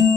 Hello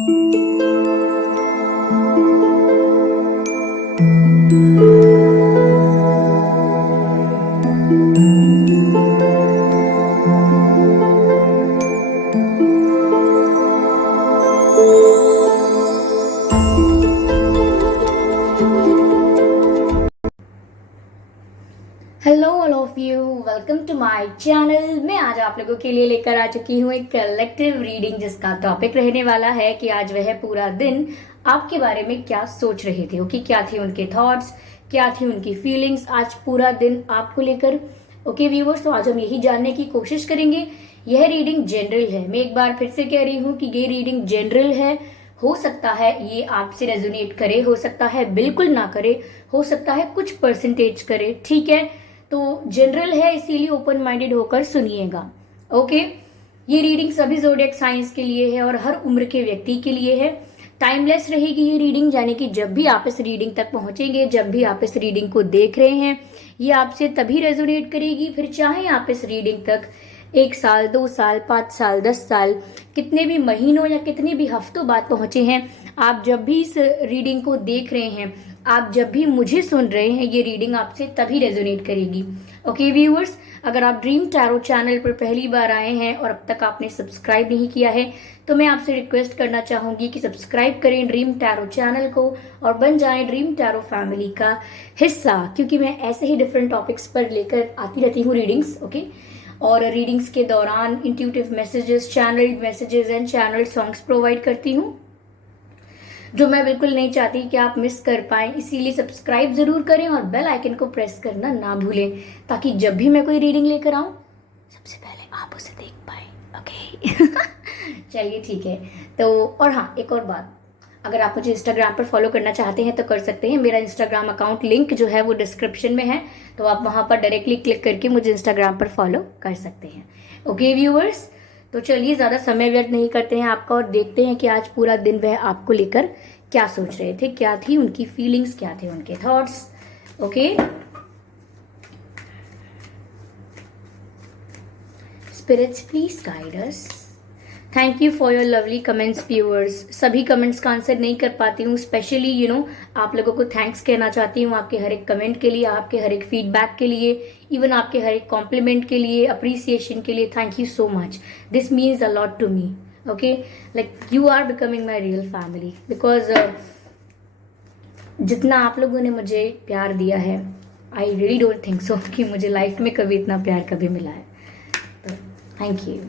all of you, welcome to my channel. मैं आज आप लोगों के लिए लेकर आ चुकी हूँ एक कलेक्टिव रीडिंग, जिसका टॉपिक रहने वाला है कि आज वह पूरा दिन आपके बारे में क्या सोच रहे थे। ओके, क्या थे उनके थॉट्स, क्या थी उनकी फीलिंग्स आज पूरा दिन आपको लेकर। ओके व्यूवर्स, तो आज हम यही जानने की कोशिश करेंगे। यह रीडिंग जनरल है, मैं एक बार फिर से कह रही हूँ कि ये रीडिंग जनरल है। हो सकता है ये आपसे रेजोनेट करे, हो सकता है बिल्कुल ना करे, हो सकता है कुछ परसेंटेज करे, ठीक है। तो जनरल है, इसीलिए ओपन माइंडेड होकर सुनिएगा। ओके, ये रीडिंग सभी जोडिएक साइंस के लिए है और हर उम्र के व्यक्ति के लिए है। टाइमलेस रहेगी ये रीडिंग, यानी कि जब भी आप इस रीडिंग तक पहुंचेंगे, जब भी आप इस रीडिंग को देख रहे हैं, ये आपसे तभी रेजोनेट करेगी। फिर चाहे आप इस रीडिंग तक 1 साल, 2 साल, 5 साल, 10 साल, कितने भी महीनों या कितने भी हफ्तों बाद पहुंचे हैं, आप जब भी इस रीडिंग को देख रहे हैं, आप जब भी मुझे सुन रहे हैं, ये रीडिंग आपसे तभी रेजोनेट करेगी। ओके व्यूअर्स, अगर आप ड्रीम टैरो चैनल पर पहली बार आए हैं और अब तक आपने सब्सक्राइब नहीं किया है, तो मैं आपसे रिक्वेस्ट करना चाहूंगी कि सब्सक्राइब करें ड्रीम टैरो चैनल को और बन जाएं ड्रीम टैरो फैमिली का हिस्सा, क्योंकि मैं ऐसे ही डिफरेंट टॉपिक्स पर लेकर आती रहती हूँ रीडिंग्स। ओके, और रीडिंग्स के दौरान intuitive messages, channel messages and channel songs provide करती हूँ, जो मैं बिल्कुल नहीं चाहती कि आप मिस कर पाए। इसीलिए सब्सक्राइब जरूर करें और बेल आइकन को प्रेस करना ना भूलें, ताकि जब भी मैं कोई रीडिंग लेकर आऊं, सबसे पहले आप उसे देख पाए। ओके चलिए ठीक है। तो और हाँ, एक और बात, अगर आप मुझे इंस्टाग्राम पर फॉलो करना चाहते हैं तो कर सकते हैं। मेरा इंस्टाग्राम अकाउंट लिंक जो है वो डिस्क्रिप्शन में है, तो आप वहां पर डायरेक्टली क्लिक करके मुझे इंस्टाग्राम पर फॉलो कर सकते हैं। ओके व्यूअर्स, तो चलिए ज्यादा समय व्यर्थ नहीं करते हैं आपका और देखते हैं कि आज पूरा दिन वह आपको लेकर क्या सोच रहे थे, क्या थी उनकी फीलिंग्स, क्या थे उनके thoughts. Okay, spirits please guide us. Thank you for your lovely comments viewers. सभी कमेंट्स का आंसर नहीं कर पाती हूँ, स्पेशली आप लोगों को थैंक्स कहना चाहती हूँ आपके हर एक कमेंट के लिए, आपके हर एक फीडबैक के लिए, इवन आपके हर एक कॉम्प्लीमेंट के लिए, अप्रिसिएशन के लिए। Thank you so much, this means a lot to me. Okay, like you are becoming my real family, because जितना आप लोगों ने मुझे प्यार दिया है, I really don't think so कि मुझे लाइफ में कभी इतना प्यार कभी मिला है। तो thank you.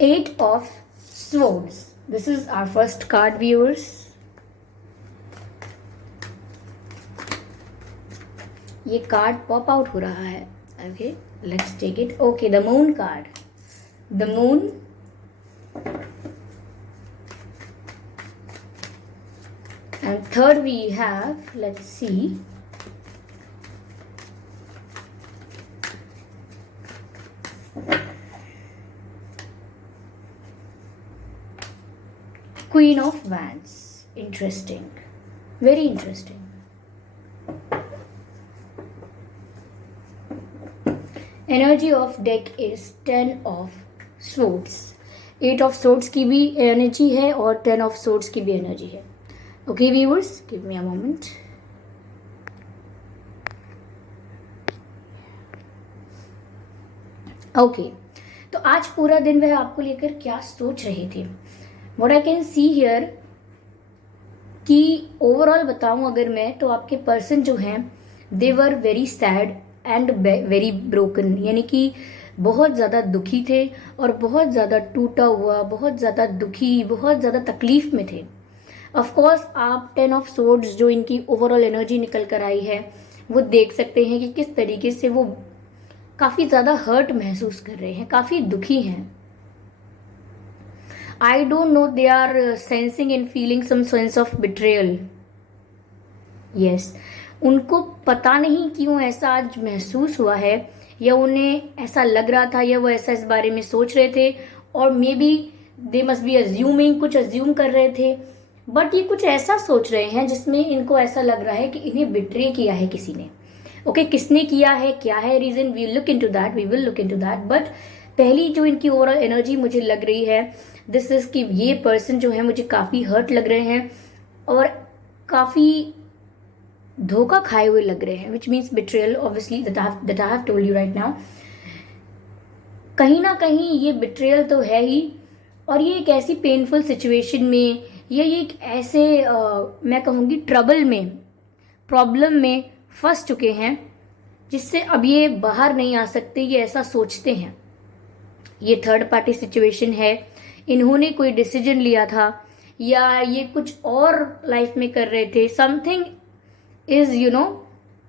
Eight of Swords. This is our first card, viewers. ये कार्ड पॉप आउट हो रहा है। Okay, let's take it. Okay, the moon card, the moon, and third we have, let's see, Queen of Wands. Interesting, very interesting. Energy of deck is 10 of Swords. 8 of Swords की भी energy है और 10 of Swords की भी energy है। Okay viewers, give me a moment. Okay, तो आज पूरा दिन वह आपको लेकर क्या सोच रहे थे। What I can see here, कि ओवरऑल बताऊं अगर मैं, तो आपके पर्सन जो हैं, they were very sad and very broken, यानी कि बहुत ज़्यादा दुखी थे और बहुत ज़्यादा टूटा हुआ, बहुत ज़्यादा दुखी, बहुत ज़्यादा तकलीफ में थे। ऑफ कोर्स आप 10 ऑफ सोर्ड्स जो इनकी ओवरऑल एनर्जी निकल कर आई है, वो देख सकते हैं कि किस तरीके से वो काफ़ी ज़्यादा हर्ट महसूस कर रहे हैं, काफ़ी दुखी हैं। I don't know, they are sensing and feeling some sense of betrayal. Yes, उनको पता नहीं क्यों ऐसा आज महसूस हुआ है, या उन्हें ऐसा लग रहा था, या वो ऐसा इस बारे में सोच रहे थे, और may be they must be assuming, कुछ अज्यूम कर रहे थे, बट ये कुछ ऐसा सोच रहे हैं जिसमें इनको ऐसा लग रहा है कि इन्हें बिट्रे किया है किसी ने। ओके, किसने किया है, क्या है reason, we will look into that. But पहली जो इनकी ओवरऑल एनर्जी मुझे लग रही है दिस इज कि ये पर्सन जो है मुझे काफी हर्ट लग रहे हैं और काफी धोखा खाए हुए लग रहे हैं, which means betrayal obviously that I have told you right now. कहीं ना कहीं ये बिट्रेयल तो है ही, और ये एक ऐसी पेनफुल सिचुएशन में या ये एक ऐसे मैं कहूँगी ट्रबल में, प्रॉब्लम में फंस चुके हैं जिससे अब ये बाहर नहीं आ सकते, ये ऐसा सोचते हैं। ये थर्ड पार्टी सिचुएशन है, इन्होंने कोई डिसीजन लिया था या ये कुछ और लाइफ में कर रहे थे, समथिंग इज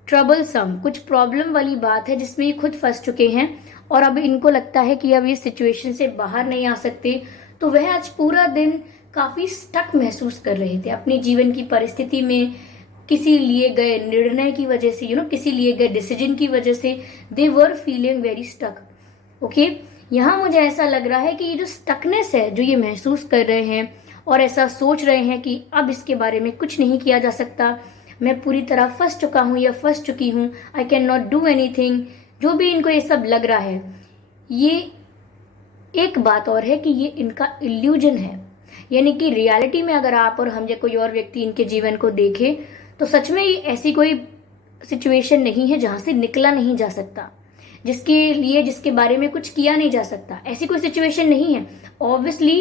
ट्रबलसम, कुछ प्रॉब्लम वाली बात है जिसमें ये खुद फंस चुके हैं और अब इनको लगता है कि अब ये सिचुएशन से बाहर नहीं आ सकते। तो वह आज पूरा दिन काफी स्टक महसूस कर रहे थे अपने जीवन की परिस्थिति में, किसी लिए गए निर्णय की वजह से, किसी लिए गए डिसीजन की वजह से they were feeling very stuck. Okay, यहाँ मुझे ऐसा लग रहा है कि ये जो स्टकनेस है जो ये महसूस कर रहे हैं और ऐसा सोच रहे हैं कि अब इसके बारे में कुछ नहीं किया जा सकता, मैं पूरी तरह फंस चुका हूं या फंस चुकी हूं, I can not do anything, जो भी इनको ये सब लग रहा है, ये एक बात और है कि ये इनका इल्यूजन है। यानी कि रियलिटी में अगर आप और हम या कोई और व्यक्ति इनके जीवन को देखे तो सच में ये ऐसी कोई सिचुएशन नहीं है जहां से निकला नहीं जा सकता, जिसके बारे में कुछ किया नहीं जा सकता, ऐसी कोई सिचुएशन नहीं है। ऑब्वियसली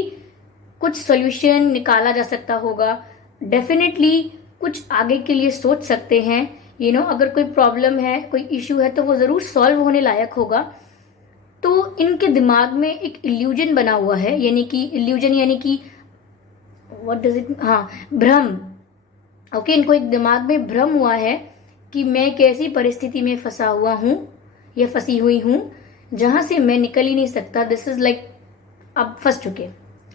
कुछ सोल्यूशन निकाला जा सकता होगा, डेफिनेटली कुछ आगे के लिए सोच सकते हैं, अगर कोई प्रॉब्लम है, कोई इश्यू है तो वो जरूर सॉल्व होने लायक होगा। तो इनके दिमाग में एक इल्यूजन बना हुआ है, यानी कि व्हाट डज इट, भ्रम। ओके, इनको एक दिमाग में भ्रम हुआ है कि मैं एक ऐसी परिस्थिति में फंसा हुआ हूं या फंसी हुई हूं जहां से मैं निकल ही नहीं सकता। दिस इज लाइक अब फंस चुके,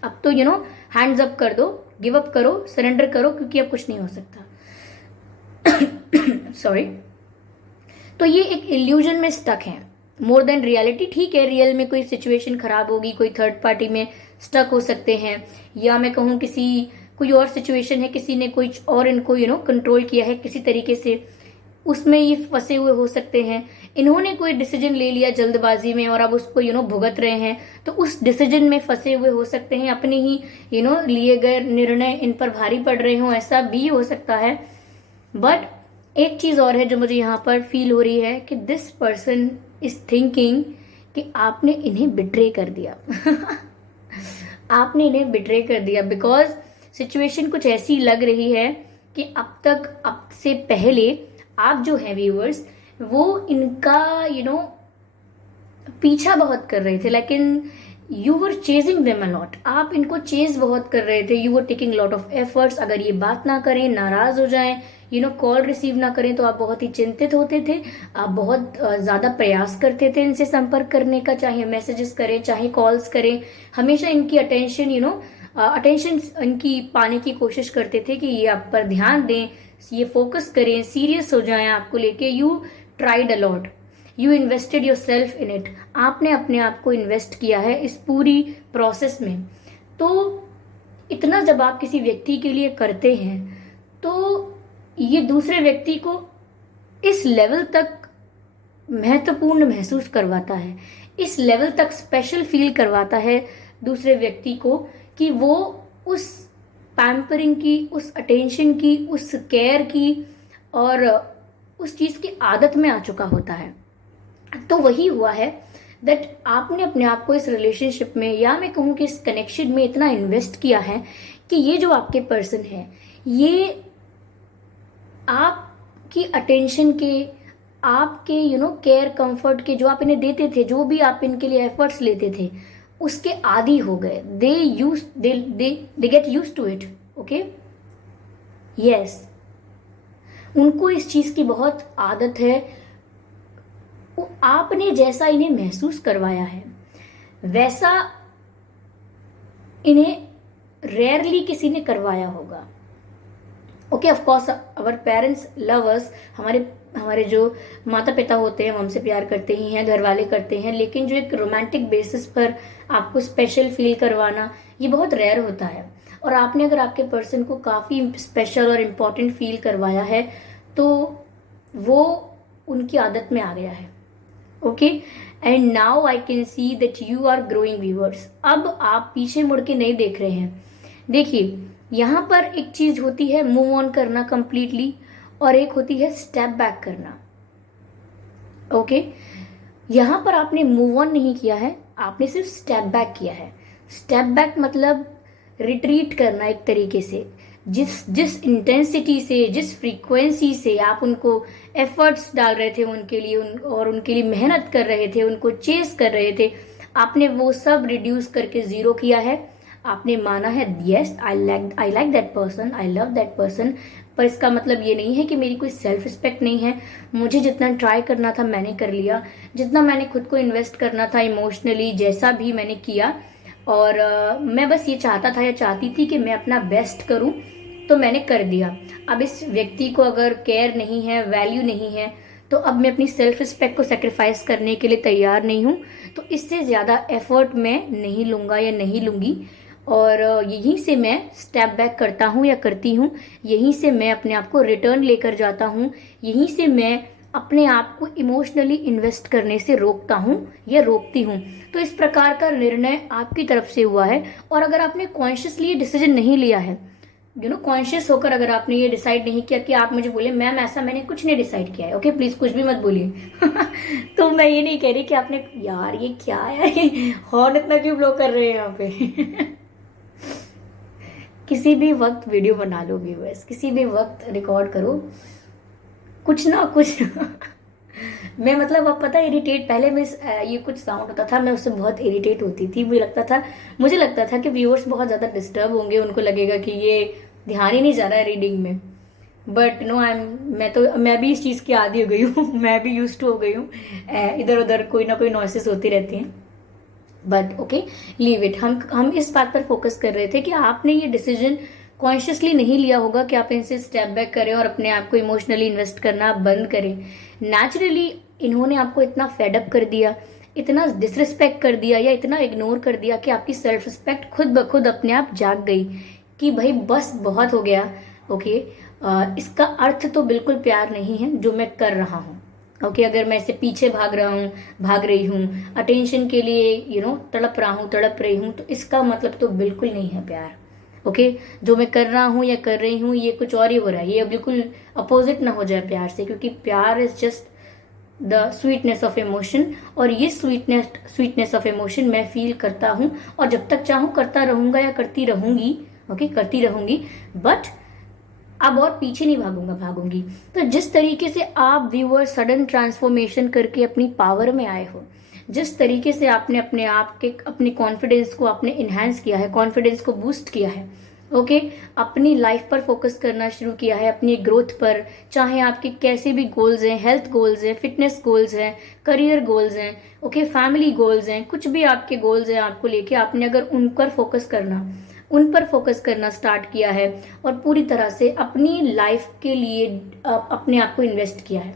अब तो हैंड्स अप कर दो, गिव अप करो, सरेंडर करो, क्योंकि अब कुछ नहीं हो सकता। सॉरी। तो ये एक इल्यूजन में स्टक है मोर देन रियलिटी। ठीक है, रियल में कोई सिचुएशन खराब होगी, कोई थर्ड पार्टी में स्टक हो सकते हैं, या मैं कहूँ कोई और सिचुएशन है, किसी ने कोई और इनको कंट्रोल किया है किसी तरीके से, उसमें ये फंसे हुए हो सकते हैं। इन्होंने कोई डिसीजन ले लिया जल्दबाजी में और अब उसको भुगत रहे हैं, तो उस डिसीजन में फंसे हुए हो सकते हैं, अपने ही लिए गए निर्णय इन पर भारी पड़ रहे हो, ऐसा भी हो सकता है। बट एक चीज और है जो मुझे यहाँ पर फील हो रही है कि दिस पर्सन इज थिंकिंग कि आपने इन्हें बिट्रे कर दिया। आपने इन्हें बिट्रे कर दिया बिकॉज सिचुएशन कुछ ऐसी लग रही है कि अब से पहले आप जो है व्यूअर्स वो इनका पीछा बहुत कर रहे थे, लेकिन you were chasing them a lot, आप इनको चेज बहुत कर रहे थे, you were taking lot of efforts. अगर ये बात ना करें, नाराज हो जाएं, कॉल रिसीव ना करें तो आप बहुत ही चिंतित होते थे, आप बहुत ज्यादा प्रयास करते थे इनसे संपर्क करने का, चाहे मैसेजेस करें चाहे कॉल्स करें, हमेशा इनकी अटेंशन अटेंशन इनकी पाने की कोशिश करते थे कि ये आप पर ध्यान दें, ये फोकस करें, सीरियस हो जाएं आपको लेके। You tried a lot, you invested your self in it, आपने अपने आप को इन्वेस्ट किया है इस पूरी प्रोसेस में। तो इतना जब आप किसी व्यक्ति के लिए करते हैं तो ये दूसरे व्यक्ति को इस लेवल तक महत्वपूर्ण महसूस करवाता है, इस लेवल तक स्पेशल फील करवाता है दूसरे व्यक्ति को कि वो उस पैम्परिंग की, उस अटेंशन की, उस केयर की और उस चीज की आदत में आ चुका होता है। तो वही हुआ है दैट आपने अपने आप को इस रिलेशनशिप में या मैं कहूँ कि इस कनेक्शन में इतना इन्वेस्ट किया है कि ये जो आपके पर्सन है ये आपकी अटेंशन के, आपके केयर कंफर्ट के जो आप इन्हें देते थे, जो भी आप इनके लिए एफर्ट्स लेते थे उसके आदी हो गए। They get used to it. Okay, yes, उनको इस चीज की बहुत आदत है। वो आपने जैसा इन्हें महसूस करवाया है वैसा इन्हें रेयरली किसी ने करवाया होगा। Okay, of course our parents love us, हमारे जो माता पिता होते हैं वो हमसे प्यार करते ही हैं, घर वाले करते हैं, लेकिन जो एक रोमांटिक बेसिस पर आपको स्पेशल फील करवाना ये बहुत रेयर होता है। और आपने अगर आपके पर्सन को काफ़ी स्पेशल और इम्पोर्टेंट फील करवाया है तो वो उनकी आदत में आ गया है। Okay, and now I can see that you are growing viewers. अब आप पीछे मुड़ के नहीं देख रहे हैं। देखिए, यहाँ पर एक चीज होती है मूव ऑन करना कंप्लीटली, और एक होती है स्टेप बैक करना। ओके, यहाँ पर आपने मूव ऑन नहीं किया है, आपने सिर्फ स्टेप बैक किया है। स्टेप बैक मतलब रिट्रीट करना एक तरीके से। जिस इंटेंसिटी से, जिस फ्रीक्वेंसी से आप उनको एफर्ट्स डाल रहे थे उनके लिए, और उनके लिए मेहनत कर रहे थे, उनको चेस कर रहे थे, आपने वो सब रिड्यूस करके जीरो किया है। आपने माना है yes I like that person, I love that person, पर इसका मतलब ये नहीं है कि मेरी कोई सेल्फ रिस्पेक्ट नहीं है। मुझे जितना ट्राई करना था मैंने कर लिया, जितना मैंने खुद को इन्वेस्ट करना था इमोशनली, जैसा भी मैंने किया, और मैं बस ये चाहता था या चाहती थी कि मैं अपना बेस्ट करूं, तो मैंने कर दिया। अब इस व्यक्ति को अगर केयर नहीं है, वैल्यू नहीं है, तो अब मैं अपनी सेल्फ रिस्पेक्ट को सेक्रीफाइस करने के लिए तैयार नहीं हूं। तो इससे ज़्यादा एफर्ट मैं नहीं लूँगा या नहीं लूँगी, और यहीं से मैं स्टेप बैक करता हूँ या करती हूँ। यहीं से मैं अपने आप को रिटर्न लेकर जाता हूँ। यहीं से मैं अपने आप को इमोशनली इन्वेस्ट करने से रोकता हूँ या रोकती हूँ। तो इस प्रकार का निर्णय आपकी तरफ से हुआ है। और अगर आपने कॉन्शियसली ये डिसीजन नहीं लिया है, कॉन्शियस होकर अगर आपने ये डिसाइड नहीं किया कि आप मुझे बोले मैम ऐसा मैंने कुछ नहीं डिसाइड किया है, ओके प्लीज कुछ भी मत बोलिए तो मैं ये नहीं कह रही कि आपने, यार ये क्या है, ये हॉर्न इतना क्यों ब्लो कर रहे हैं यहाँ पे किसी भी वक्त वीडियो बना लो व्यूअर्स, किसी भी वक्त रिकॉर्ड करो, कुछ ना कुछ मैं मतलब अब पता है इरिटेट, पहले मैं ये कुछ साउंड होता था मैं उससे बहुत इरिटेट होती थी। मुझे लगता था कि व्यूअर्स बहुत ज़्यादा डिस्टर्ब होंगे, उनको लगेगा कि ये ध्यान ही नहीं जा रहा है रीडिंग में। बट नो, मैं भी इस चीज़ की आदी हो गई हूँ मैं भी यूज टू हो गई हूँ। इधर उधर कोई ना कोई नॉइसेस होती रहती हैं। But okay, leave it. हम इस बात पर फोकस कर रहे थे कि आपने ये डिसीजन कॉन्शियसली नहीं लिया होगा कि आप इनसे स्टेप बैक करें और अपने आप को इमोशनली इन्वेस्ट करना बंद करें। नेचुरली इन्होंने आपको इतना फेडअप कर दिया, इतना डिसरिस्पेक्ट कर दिया या इतना इग्नोर कर दिया कि आपकी सेल्फ रिस्पेक्ट खुद ब खुद अपने आप जाग गई कि भाई बस बहुत हो गया। ओके, इसका अर्थ तो बिल्कुल प्यार नहीं है जो मैं कर रहा हूँ। ओके, अगर मैं इसे पीछे भाग रही हूँ अटेंशन के लिए, तड़प रही हूँ, तो इसका मतलब तो बिल्कुल नहीं है प्यार। ओके, जो मैं कर रहा हूँ या कर रही हूँ ये कुछ और ही हो रहा है, ये बिल्कुल अपोजिट ना हो जाए प्यार से, क्योंकि प्यार is just the sweetness of emotion, और ये स्वीटनेस ऑफ इमोशन मैं फील करता हूँ, और जब तक चाहूँ करता रहूंगा या करती रहूंगी। ओके, करती रहूंगी, बट अब और पीछे नहीं भागूंगी। तो जिस तरीके से आप व्यूअर सडन ट्रांसफॉर्मेशन करके अपनी पावर में आए हो, जिस तरीके से आपने अपने आप के अपने कॉन्फिडेंस को आपने इन्हांस किया है, कॉन्फिडेंस को बूस्ट किया है, ओके, अपनी लाइफ पर फोकस करना शुरू किया है, अपनी ग्रोथ पर, चाहे आपके कैसे भी गोल्स हैं, हेल्थ गोल्स हैं, फिटनेस गोल्स हैं, करियर गोल्स हैं, ओके, फैमिली गोल्स हैं, कुछ भी आपके गोल्स हैं आपको लेके, आपने अगर उन पर फोकस करना स्टार्ट किया है और पूरी तरह से अपनी लाइफ के लिए अपने आप को इन्वेस्ट किया है।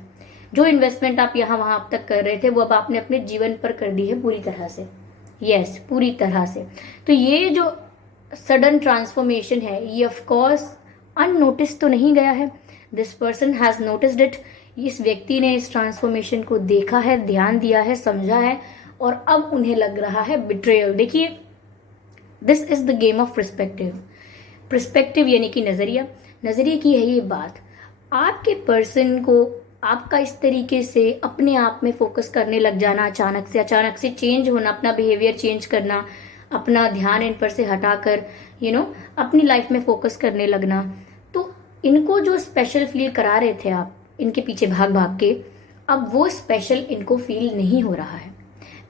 जो इन्वेस्टमेंट आप यहाँ वहां अब तक कर रहे थे वो अब आपने अपने जीवन पर कर दी है पूरी तरह से। यस, पूरी तरह से। तो ये जो सडन ट्रांसफॉर्मेशन है ये ऑफ कोर्स अननोटिस तो नहीं गया है, this person has noticed it. इस व्यक्ति ने इस ट्रांसफॉर्मेशन को देखा है, ध्यान दिया है, समझा है, और अब उन्हें लग रहा है बिट्रेयल। देखिए, this is the game of perspective यानी कि नजरिए की है ये बात। आपके पर्सन को आपका इस तरीके से अपने आप में फोकस करने लग जाना, अचानक से चेंज होना, अपना बिहेवियर चेंज करना, अपना ध्यान इन पर से हटाकर अपनी लाइफ में फोकस करने लगना, तो इनको जो स्पेशल फील करा रहे थे आप इनके पीछे भाग भाग के, अब वो स्पेशल इनको फील नहीं हो रहा है।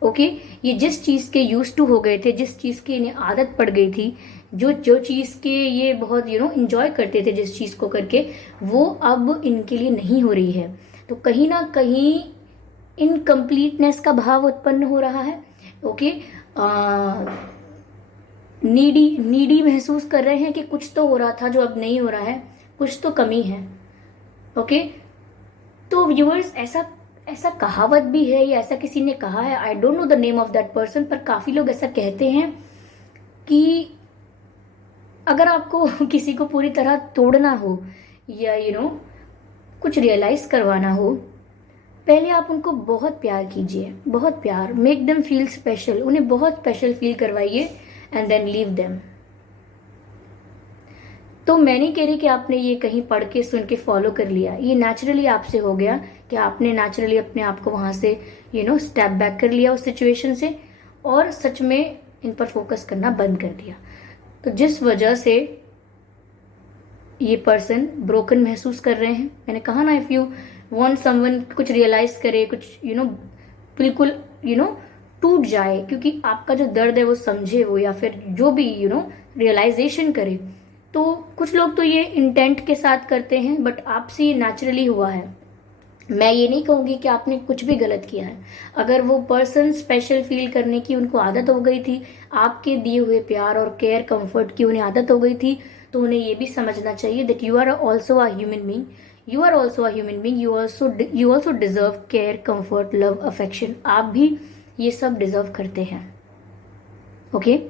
ओके, ये जिस चीज के यूज टू हो गए थे, जिस चीज की इन्हें आदत पड़ गई थी, जो चीज के ये बहुत इंजॉय करते थे जिस चीज को करके, वो अब इनके लिए नहीं हो रही है। तो कहीं ना कहीं इनकम्प्लीटनेस का भाव उत्पन्न हो रहा है। ओके, नीडी महसूस कर रहे हैं कि कुछ तो हो रहा था जो अब नहीं हो रहा है, कुछ तो कमी है। ओके, तो व्यूअर्स, ऐसा कहावत भी है या ऐसा किसी ने कहा है, I don't know the name of that person, पर काफी लोग ऐसा कहते हैं कि अगर आपको किसी को पूरी तरह तोड़ना हो या कुछ रियलाइज करवाना हो, पहले आप उनको बहुत प्यार कीजिए, बहुत प्यार, मेक देम फील स्पेशल, उन्हें बहुत स्पेशल फील करवाइए एंड देन लीव देम। तो मैं नहीं कह रही कि आपने ये कहीं पढ़ के सुन के फॉलो कर लिया, ये नेचुरली आपसे हो गया कि आपने नेचुरली अपने आप को वहां से स्टेप बैक कर लिया उस सिचुएशन से और सच में इन पर फोकस करना बंद कर दिया। तो जिस वजह से ये पर्सन ब्रोकन महसूस कर रहे हैं, मैंने कहा ना, इफ यू वांट समवन कुछ रियलाइज करे, कुछ बिल्कुल टूट जाए, क्योंकि आपका जो दर्द है वो समझे वो, या फिर जो भी रियलाइजेशन करे, तो कुछ लोग तो ये इंटेंट के साथ करते हैं, बट आपसे ये नेचुरली हुआ है। मैं ये नहीं कहूंगी कि आपने कुछ भी गलत किया है। अगर वो पर्सन स्पेशल फील करने की उनको आदत हो गई थी, आपके दिए हुए प्यार और केयर कंफर्ट की उन्हें आदत हो गई थी, तो उन्हें ये भी समझना चाहिए that you are also a human being, you are also a human being, you also deserve care, comfort, love, affection. आप भी ये सब डिजर्व करते हैं। ओके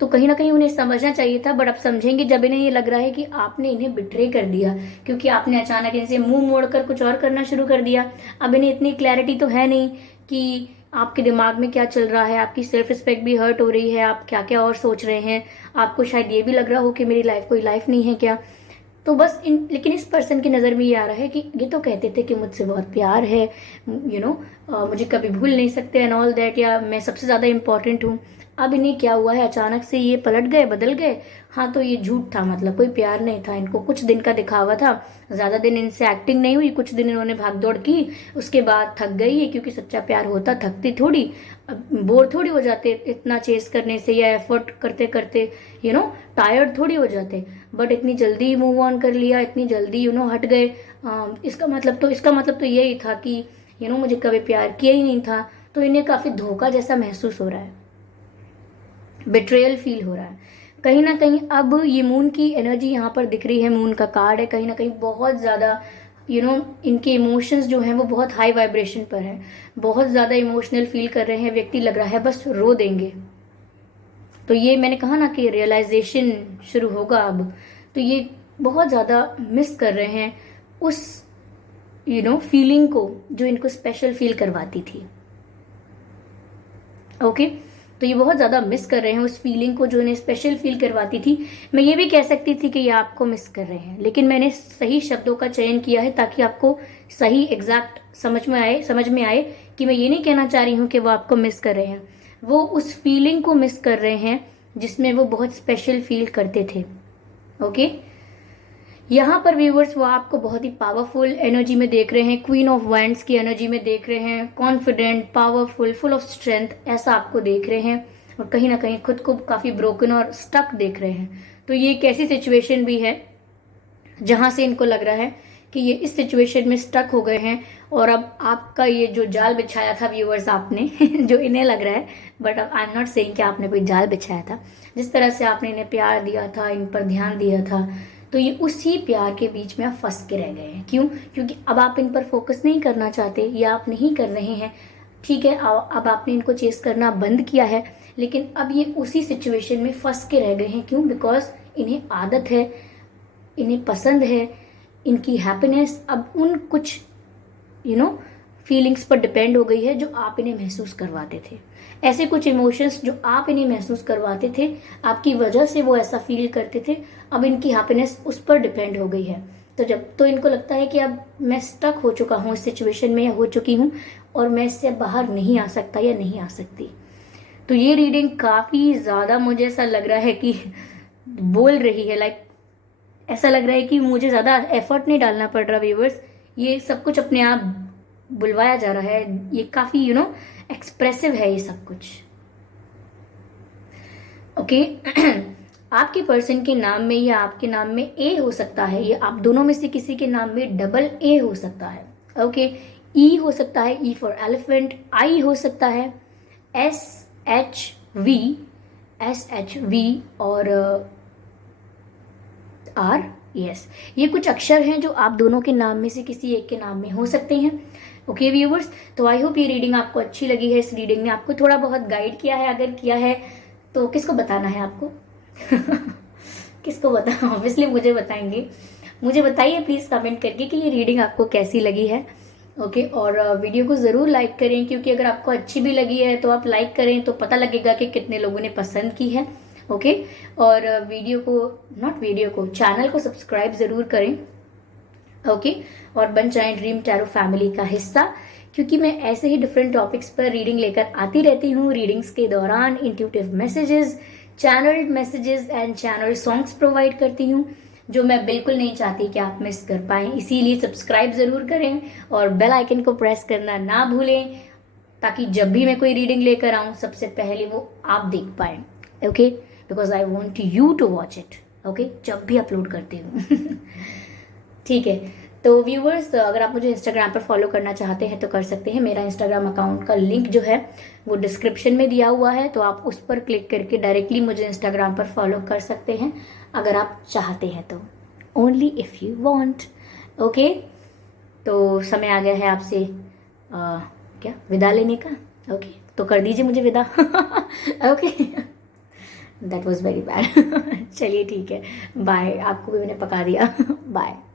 तो कहीं ना कहीं उन्हें समझना चाहिए था, बट अब समझेंगे जब इन्हें ये लग रहा है कि आपने इन्हें बिट्रे कर दिया, क्योंकि आपने अचानक इनसे मुंह मोड़कर कुछ और करना शुरू कर दिया। अब इन्हें इतनी क्लैरिटी तो है नहीं कि आपके दिमाग में क्या चल रहा है, आपकी सेल्फ रिस्पेक्ट भी हर्ट हो रही है, आप क्या क्या और सोच रहे हैं, आपको शायद ये भी लग रहा हो कि मेरी लाइफ कोई लाइफ नहीं है क्या। तो बस लेकिन इस पर्सन की नज़र में ये आ रहा है कि ये तो कहते थे कि मुझसे बहुत प्यार है, मुझे कभी भूल नहीं सकते एंड ऑल दैट, या मैं सबसे ज़्यादा इम्पोर्टेंट हूँ। अब इन्हें क्या हुआ है, अचानक से ये पलट गए, बदल गए। हाँ, तो ये झूठ था, मतलब कोई प्यार नहीं था, इनको कुछ दिन का दिखावा था। ज़्यादा दिन इनसे एक्टिंग नहीं हुई, कुछ दिन इन्होंने भाग दौड़ की, उसके बाद थक गई है, क्योंकि सच्चा प्यार होता थकती थोड़ी, बोर थोड़ी हो जाते इतना चेस करने से या एफर्ट करते करते, टायर्ड थोड़ी हो जाते। बट इतनी जल्दी मूव ऑन कर लिया, इतनी जल्दी हट गए। इसका मतलब तो यही था कि मुझे कभी प्यार किया ही नहीं था। तो इन्हें काफ़ी धोखा जैसा महसूस हो रहा है, बिट्रेयल फील हो रहा है कहीं ना कहीं। अब ये मून की एनर्जी यहाँ पर दिख रही है, मून का कार्ड है, कहीं ना कहीं बहुत ज़्यादा इनके इमोशंस जो हैं वो बहुत हाई वाइब्रेशन पर है, बहुत ज़्यादा इमोशनल फील कर रहे हैं व्यक्ति, लग रहा है बस रो देंगे। तो ये मैंने कहा ना कि रियलाइजेशन शुरू होगा अब। तो ये बहुत ज़्यादा मिस कर रहे हैं उस फीलिंग को जो इनको स्पेशल फील करवाती थी। ओके तो ये बहुत ज़्यादा मिस कर रहे हैं उस फीलिंग को जो इन्हें स्पेशल फील करवाती थी। मैं ये भी कह सकती थी कि ये आपको मिस कर रहे हैं, लेकिन मैंने सही शब्दों का चयन किया है ताकि आपको सही एग्जैक्ट समझ में आए कि मैं ये नहीं कहना चाह रही हूँ कि वो आपको मिस कर रहे हैं, वो उस फीलिंग को मिस कर रहे हैं जिसमें वो बहुत स्पेशल फील करते थे। ओके यहाँ पर व्यूवर्स वो आपको बहुत ही पावरफुल एनर्जी में देख रहे हैं, क्वीन ऑफ वैंड्स की एनर्जी में देख रहे हैं, confident, powerful, full of strength, ऐसा आपको देख रहे हैं। और कहीं ना कहीं खुद को काफ़ी ब्रोकन और स्टक देख रहे हैं। तो ये एक ऐसी सिचुएशन भी है जहां से इनको लग रहा है कि ये इस सिचुएशन में स्टक हो गए हैं, और अब आपका ये जो जाल बिछाया था व्यूवर्स आपने जो इन्हें लग रहा है, but I am not saying कि आपने कोई जाल बिछाया था, जिस तरह से आपने इन्हें प्यार दिया था, इन पर ध्यान दिया था, तो ये उसी प्यार के बीच में आप फंस के रह गए हैं। क्यों? क्योंकि अब आप इन पर फोकस नहीं करना चाहते, या आप नहीं कर रहे हैं। ठीक है, अब आपने इनको चेस करना बंद किया है, लेकिन अब ये उसी सिचुएशन में फंस के रह गए हैं। क्यों? बिकॉज इन्हें आदत है, इन्हें पसंद है, इनकी हैप्पीनेस अब उन कुछ फीलिंग्स पर डिपेंड हो गई है जो आप इन्हें महसूस करवाते थे। ऐसे कुछ इमोशंस जो आप इन्हें महसूस करवाते थे, आपकी वजह से वो ऐसा फील करते थे, अब इनकी हैप्पीनेस उस पर डिपेंड हो गई है। तो इनको लगता है कि अब मैं स्टक हो चुका हूँ इस सिचुएशन में, या हो चुकी हूँ, और मैं इससे बाहर नहीं आ सकता या नहीं आ सकती। तो ये रीडिंग काफ़ी ज़्यादा मुझे ऐसा लग रहा है कि बोल रही है, लाइक ऐसा लग रहा है कि मुझे ज़्यादा एफर्ट नहीं डालना पड़ रहा व्यूवर्स, ये सब कुछ अपने आप बुलवाया जा रहा है। ये काफ़ी एक्सप्रेसिव है ये सब कुछ। ओके आपके पर्सन के नाम में या आपके नाम में ए हो सकता है, या आप दोनों में से किसी के नाम में डबल ए हो सकता है। ओके ई हो सकता है, ई फॉर एलिफेंट, आई हो सकता है, SHV और आर। यस, ये कुछ अक्षर हैं जो आप दोनों के नाम में से किसी एक के नाम में हो सकते हैं। ओके व्यूवर्स, तो आई होप ये रीडिंग आपको अच्छी लगी है। इस रीडिंग ने आपको थोड़ा बहुत गाइड किया है, अगर किया है तो किसको बताना है आपको किसको बता, ऑब्वियसली मुझे बताएंगे। मुझे बताइए प्लीज़ कमेंट करके कि ये रीडिंग आपको कैसी लगी है। ओके, और वीडियो को ज़रूर लाइक करें, क्योंकि अगर आपको अच्छी भी लगी है तो आप लाइक करें तो पता लगेगा कि कितने लोगों ने पसंद की है। ओके, और वीडियो को चैनल को सब्सक्राइब ज़रूर करें। ओके, और बन जाएं ड्रीम टैरो फैमिली का हिस्सा, क्योंकि मैं ऐसे ही डिफरेंट टॉपिक्स पर रीडिंग लेकर आती रहती हूँ। रीडिंग्स के दौरान intuitive messages, channel messages and channel songs provide करती हूँ, जो मैं बिल्कुल नहीं चाहती कि आप मिस कर पाएं। इसीलिए सब्सक्राइब ज़रूर करें और बेल आइकन को प्रेस करना ना भूलें, ताकि जब भी मैं कोई रीडिंग लेकर आऊँ सबसे पहले वो आप देख पाएं। Okay, because I want you to watch it. Okay, जब भी अपलोड करती हूँ। ठीक है, तो व्यूवर्स, अगर आप मुझे इंस्टाग्राम पर फॉलो करना चाहते हैं तो कर सकते हैं। मेरा इंस्टाग्राम अकाउंट का लिंक जो है वो डिस्क्रिप्शन में दिया हुआ है, तो आप उस पर क्लिक करके डायरेक्टली मुझे इंस्टाग्राम पर फॉलो कर सकते हैं अगर आप चाहते हैं तो, only if you want. Okay, तो समय आ गया है आपसे क्या विदा लेने का। ओके, तो कर दीजिए मुझे विदा। Okay, that was very bad. चलिए ठीक है, बाय। आपको भी मैंने पका दिया। बाय।